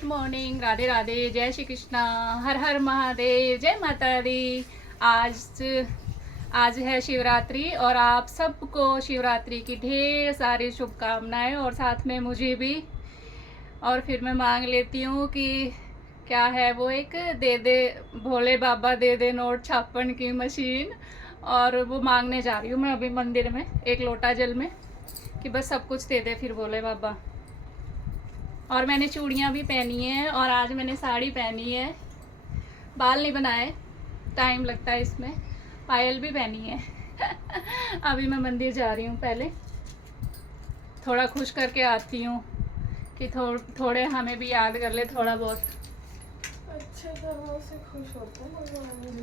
Good morning, Radhe Radhe, जय श्री कृष्णा, हर हर महादेव, जय माता दी। आज है शिवरात्रि और आप सबको शिवरात्रि की ढेर सारी शुभकामनाएं और साथ में मुझे भी। और फिर मैं मांग लेती हूँ कि क्या है वो, एक दे दे भोले बाबा, दे दे नोट छापन की मशीन। और वो मांगने जा रही हूँ मैं अभी मंदिर में, एक लोटा जल में, कि बस सब कुछ दे दे फिर भोले बाबा। और मैंने चूड़ियाँ भी पहनी हैं और आज मैंने साड़ी पहनी है, बाल नहीं बनाए, टाइम लगता है इसमें। पायल भी पहनी है। अभी मैं मंदिर जा रही हूँ, पहले थोड़ा खुश करके आती हूँ कि थोड़े हमें भी याद कर ले थोड़ा बहुत। अच्छे कर्मों से खुश होते हैं भगवान।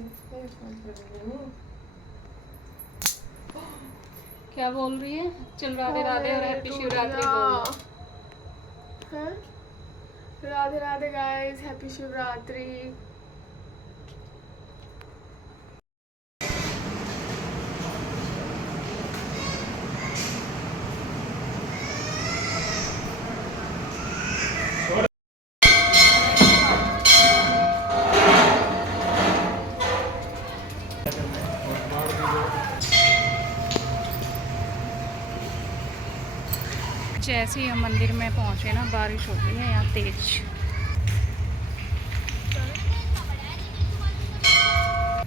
क्या बोल रही है? चल राधे राधे और हैप्पी शिवरात्रि बोल। हैं? Radhe Radhe guys, happy Shivratri. जैसे ही हम मंदिर में पहुंचे ना, बारिश हो गई है यहाँ तेज।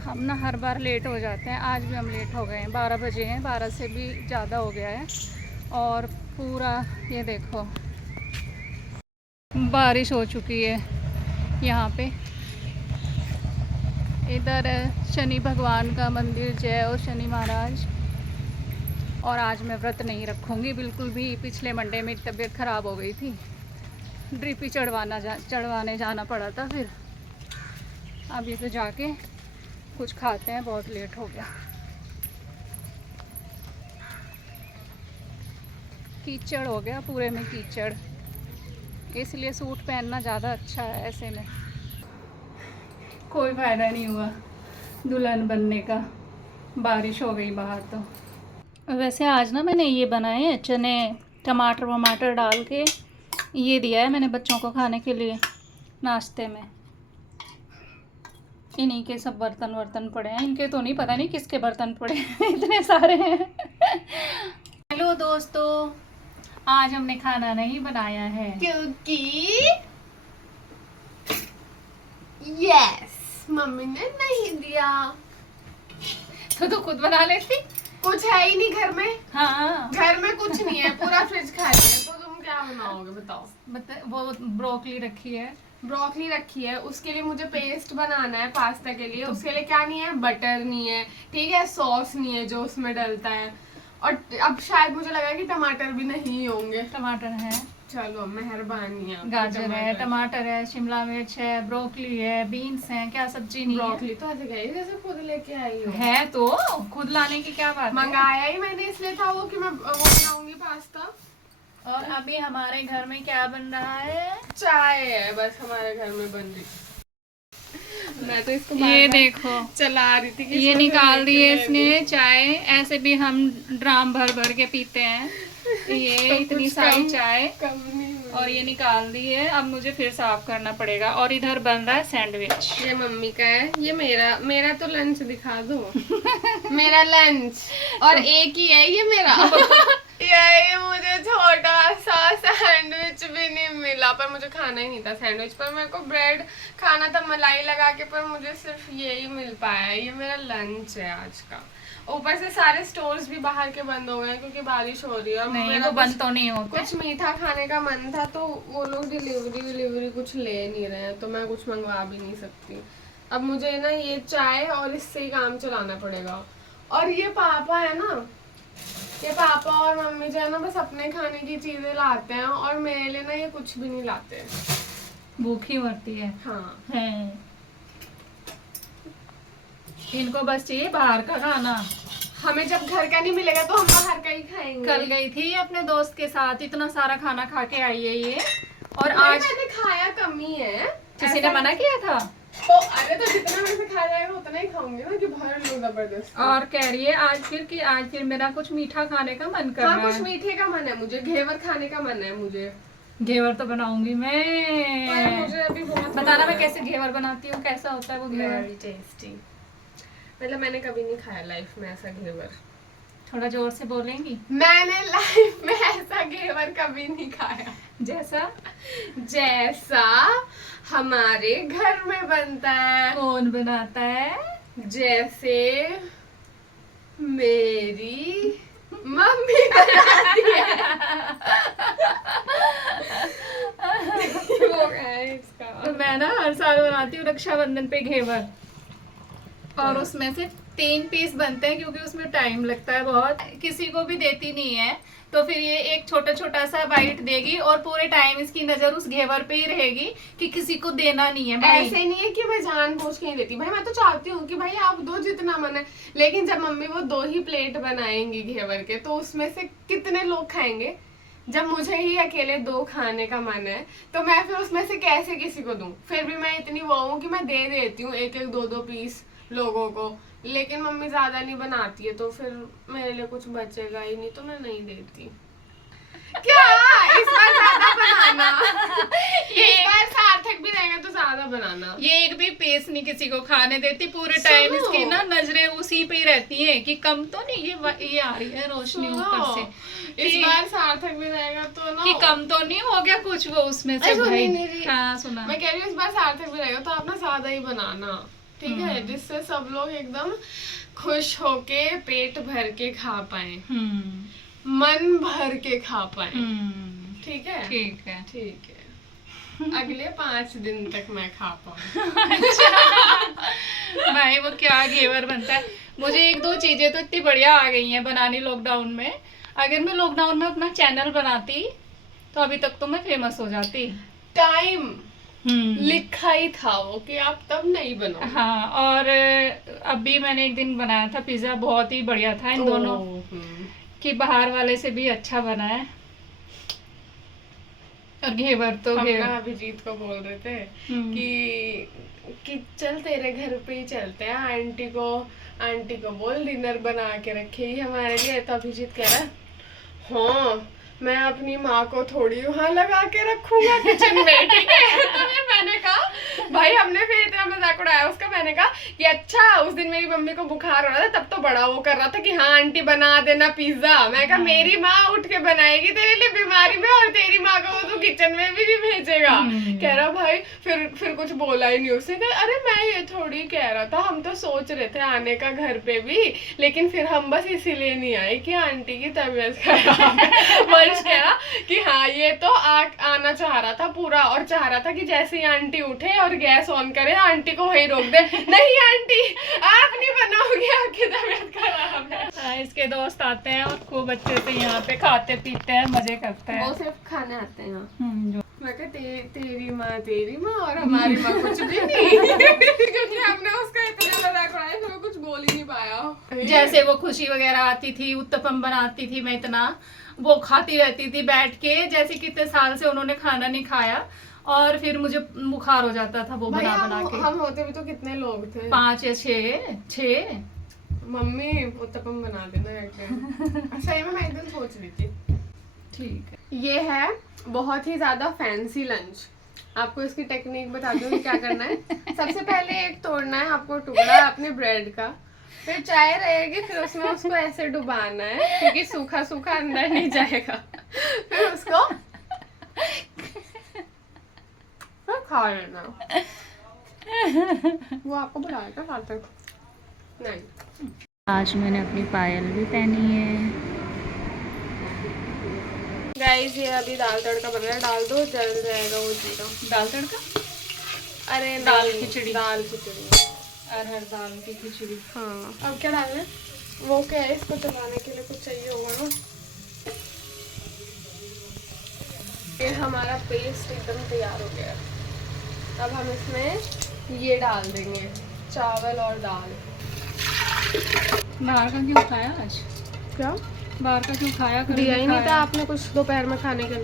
हम ना हर बार लेट हो जाते हैं, आज भी हम लेट हो गए हैं। 12 बजे हैं, 12 से भी ज़्यादा हो गया है। और पूरा ये देखो बारिश हो चुकी है यहाँ पे। इधर शनि भगवान का मंदिर, जय हो शनि महाराज। और आज मैं व्रत नहीं रखूँगी बिल्कुल भी। पिछले मंडे में तबीयत ख़राब हो गई थी, ड्रिप ही चढ़वाने जाना पड़ा था। फिर अभी तो जाके कुछ खाते हैं, बहुत लेट हो गया। कीचड़ हो गया, पूरे में कीचड़, इसलिए सूट पहनना ज़्यादा अच्छा है। ऐसे में कोई फ़ायदा नहीं हुआ दुल्हन बनने का, बारिश हो गई बाहर तो। वैसे आज ना मैंने ये बनाए हैं चने, टमाटर वमाटर डाल के। ये दिया है मैंने बच्चों को खाने के लिए नाश्ते में। इन्हीं के सब बर्तन वर्तन पड़े हैं, इनके तो नहीं, पता नहीं किसके बर्तन पड़े हैं। इतने सारे हैं। हेलो दोस्तों, आज हमने खाना नहीं बनाया है क्योंकि यस, मम्मी ने नहीं दिया। तो खुद बना लेती। कुछ है ही नहीं घर में। हाँ, घर में कुछ नहीं है, पूरा फ्रिज खाली है, तो तुम क्या बनाओगे बताओ। वो ब्रोकली रखी है, ब्रोकली रखी है, उसके लिए मुझे पेस्ट बनाना है पास्ता के लिए। उसके लिए क्या नहीं है, बटर नहीं है, ठीक है, सॉस नहीं है जो उसमें डलता है। और अब शायद मुझे लगा कि टमाटर भी नहीं होंगे। टमाटर है, चलो मेहरबानी है। गाजर है, टमाटर है, शिमला मिर्च है, ब्रोकली है, बीन्स हैं। क्या सब्जी नहीं है? ब्रोकली तो ऐसे गई जैसे खुद लेके आई हो। है तो खुद लाने की क्या बात है? मंगाया ही मैंने इसलिए था वो कि मैं वो बनाऊंगी पास्ता। और अभी हमारे घर में क्या बन रहा है? चाय है बस हमारे घर में बन रही। मैं तो इसको ये देखो चला रही थी कि ये निकाल दी है इसने चाय। ऐसे भी हम ड्राम भर भर के पीते हैं। ये तो इतनी कुछ सारी चाय कम नहीं हुई। और ये निकाल दी है, अब मुझे फिर साफ करना पड़ेगा। और इधर बन रहा है सैंडविच। ये मम्मी का है, ये मेरा तो लंच दिखा दो। मेरा लंच और एक ही है ये मेरा। ये मुझे छोटा सा सैंडविच भी नहीं मिला, पर मुझे खाना ही नहीं था सैंडविच। पर मेरे को ब्रेड खाना था मलाई लगा के, पर मुझे सिर्फ यही मिल पाया है। ये मेरा लंच है आज का। ऊपर से सारे स्टोर्स भी बाहर के बंद हो गए क्योंकि बारिश हो रही है। और नहीं, वो बंद तो नहीं होते। कुछ मीठा खाने का मन था तो वो लोग डिलीवरी कुछ ले नहीं रहे हैं, तो मैं कुछ मंगवा भी नहीं सकती। अब मुझे ना ये चाय और इससे ही काम चलाना पड़ेगा। और ये पापा है ना, ये पापा और मम्मी जो है ना बस अपने खाने की चीजें लाते हैं और मेरे लिए ना ये कुछ भी नहीं लाते। भूखी मरती है। हाँ है, इनको बस चाहिए बाहर का खाना। हमें जब घर का नहीं मिलेगा तो हम बाहर का ही खाएंगे। कल गई थी अपने दोस्त के साथ, इतना सारा खाना खा के आई है ये। और आज आज मैंने खाया कम ही है। किसी ने मना किया था तो अरे तो जितना मेरे से खाया जाएगा उतना ही खाऊंगी ना, कि भर लूं जबरदस्ती। और कह रही है आज फिर मेरा कुछ मीठा खाने का मन कर रहा है। कुछ मीठे का मन है मुझे, घेवर खाने का मन है मुझे। घेवर तो बनाऊंगी मैं। बताना मैं कैसे घेवर बनाती हूँ, कैसा होता है वो घेवर। Very tasty. मतलब मैंने कभी नहीं खाया लाइफ में ऐसा घेवर। थोड़ा जोर से बोलेंगी। मैंने लाइफ में ऐसा घेवर कभी नहीं खाया जैसा जैसा हमारे घर में बनता है। कौन बनाता है? जैसे मेरी मम्मी बनाती है। वो क्या है इसका? तो मैं ना हर साल बनाती हूँ रक्षाबंधन पे घेवर, और उसमें से 3 पीस बनते हैं क्योंकि उसमें टाइम लगता है बहुत। किसी को भी देती नहीं है तो फिर ये एक छोटा छोटा सा बाइट देगी और पूरे टाइम इसकी नजर उस घेवर पे ही रहेगी कि किसी को देना नहीं है भाई। ऐसे नहीं है कि मैं जानबूझ के नहीं देती भाई, मैं तो चाहती हूँ कि भाई आप दो जितना मन है, लेकिन जब मम्मी वो 2 ही प्लेट बनाएंगी घेवर के तो उसमें से कितने लोग खाएंगे? जब मुझे ही अकेले 2 खाने का मन है तो मैं फिर उसमें से कैसे किसी को दूं? फिर भी मैं इतनी वो हूँ कि मैं दे देती हूँ 1-1, 2-2 पीस लोगों को, लेकिन मम्मी ज्यादा नहीं बनाती है तो फिर मेरे लिए कुछ बचेगा ही नहीं तो मैं नहीं देती। क्या इस बार ज्यादा बनाना? इस बार सार्थक भी रहेगा तो ज्यादा बनाना। ये एक भी पीस नहीं किसी को खाने देती, पूरे टाइम इसकी ना नजरें उसी पे ही रहती हैं कि कम तो नहीं। ये आ रही है रोशनी ऊपर से। इस बार सार्थक भी रहेगा तो ना कि कम तो नहीं हो गया कुछ वो उसमें से भाई। हाँ सुना। मैं कह रही हूँ इस बार सार्थक भी रहेगा तो आप ना ज्यादा ही बनाना, ठीक है, जिससे सब लोग एकदम खुश होके पेट भर के खा पाए, मन भर के खा पाए। ठीक है ठीक है ठीक है। अगले 5 दिन तक मैं खा पाऊँ। भाई वो क्या घेवर बनता है। मुझे 1-2 चीजें तो इतनी बढ़िया आ गई हैं बनानी लॉकडाउन में। अगर मैं लॉकडाउन में अपना चैनल बनाती तो अभी तक तो मैं फेमस हो जाती। टाइम लिखा ही था वो कि आप तब नहीं बनाओ। हाँ, और अभी मैंने एक दिन बनाया था पिज्जा, बहुत ही बढ़िया था। इन दोनों कि बाहर वाले से भी अच्छा बना है। और घेवर तो हम ना अभिजीत को बोल रहे थे कि चल तेरे घर पे ही चलते हैं, आंटी को बोल डिनर बना के रखेगी हमारे लिए। तो अभिजीत कह रहा हाँ मैं अपनी माँ को थोड़ी वहाँ लगा के रखूंगा किचन में, ठीक है। तो मैंने कहा भाई हमने फिर इतना मजाक उड़ाया उसका। मैंने कहा कि अच्छा उस दिन मेरी मम्मी को बुखार हो रहा था तब तो बड़ा वो कर रहा था कि हाँ आंटी बना देना पिज्जा। मैं कहा मेरी माँ उठ के बनाएगी तेरे लिए बीमारी में, और तेरी माँ को वो तो किचन में भी नहीं भेजेगा। कह रहा भाई फिर कुछ बोला ही नहीं उसने। कहा अरे मैं ये थोड़ी कह रहा था, हम तो सोच रहे थे आने का घर पे भी, लेकिन फिर हम बस इसीलिए नहीं आए कि आंटी की तबीयत खराब है। कह रहा कि हाँ ये तो आना चाह रहा था पूरा, और चाह रहा था कि जैसे ही आंटी उठे और गैस ऑन करे आंटी को वही रोक दे। नहीं आंटी आप नहीं बनाओगे, आपकी तबीयत खराब है। इसके दोस्त आते हैं और खूब अच्छे से यहाँ पे खाते पीते हैं, मजे करते हैं। वो सिर्फ खाने आते हैं। मैं कहा तेरी माँ और हमारी माँ कुछ भी नहीं। क्योंकि हमने उसका इतना मजाक उड़ाया फिर वो कुछ बोल ही नहीं पाया। जैसे वो खुशी वगैरह आती थी, उत्तपम बनाती थी, मैं इतना वो खाती रहती थी बैठ के, जैसे कितने साल से उन्होंने खाना नहीं खाया, और फिर मुझे बुखार हो जाता था वो बना के। हम होते भी तो कितने लोग थे, 5 या 6। मम्मी उत्तपम बना देना। सही में मैं एक दिन सोच रही थी। ठीक है, ये है बहुत ही ज्यादा फैंसी लंच। आपको इसकी टेक्निक बता दूं क्या करना है। सबसे पहले एक तोड़ना है आपको टुकड़ा अपने ब्रेड का, फिर चाय रहेगी, फिर उसमें उसको ऐसे डुबाना है क्योंकि सूखा सूखा अंदर नहीं जाएगा। फिर उसको फिर खा लेना। वो आपको बुलाएगा सार्थक? नहीं। आज मैंने अपनी पायल भी पहनी है। गाइस ये अभी दाल तड़का बन रहा है, डाल दो जल जाएगा वो जीरा। दाल तड़का? अरे दाल खिचड़ी। दाल खिचड़ी, अरहर दाल की खिचड़ी। हाँ। अब क्या डालना है? वो क्या है, इसको चलाने के लिए कुछ चाहिए होगा ना। ये हमारा पेस्ट एकदम तैयार हो गया। अब हम इसमें ये डाल देंगे, चावल और दाल। बाहर का क्यों खाया आज? क्या बाहर का क्यों खाया? दिया ही नहीं था आपने कुछ दोपहर में खाने के लिए।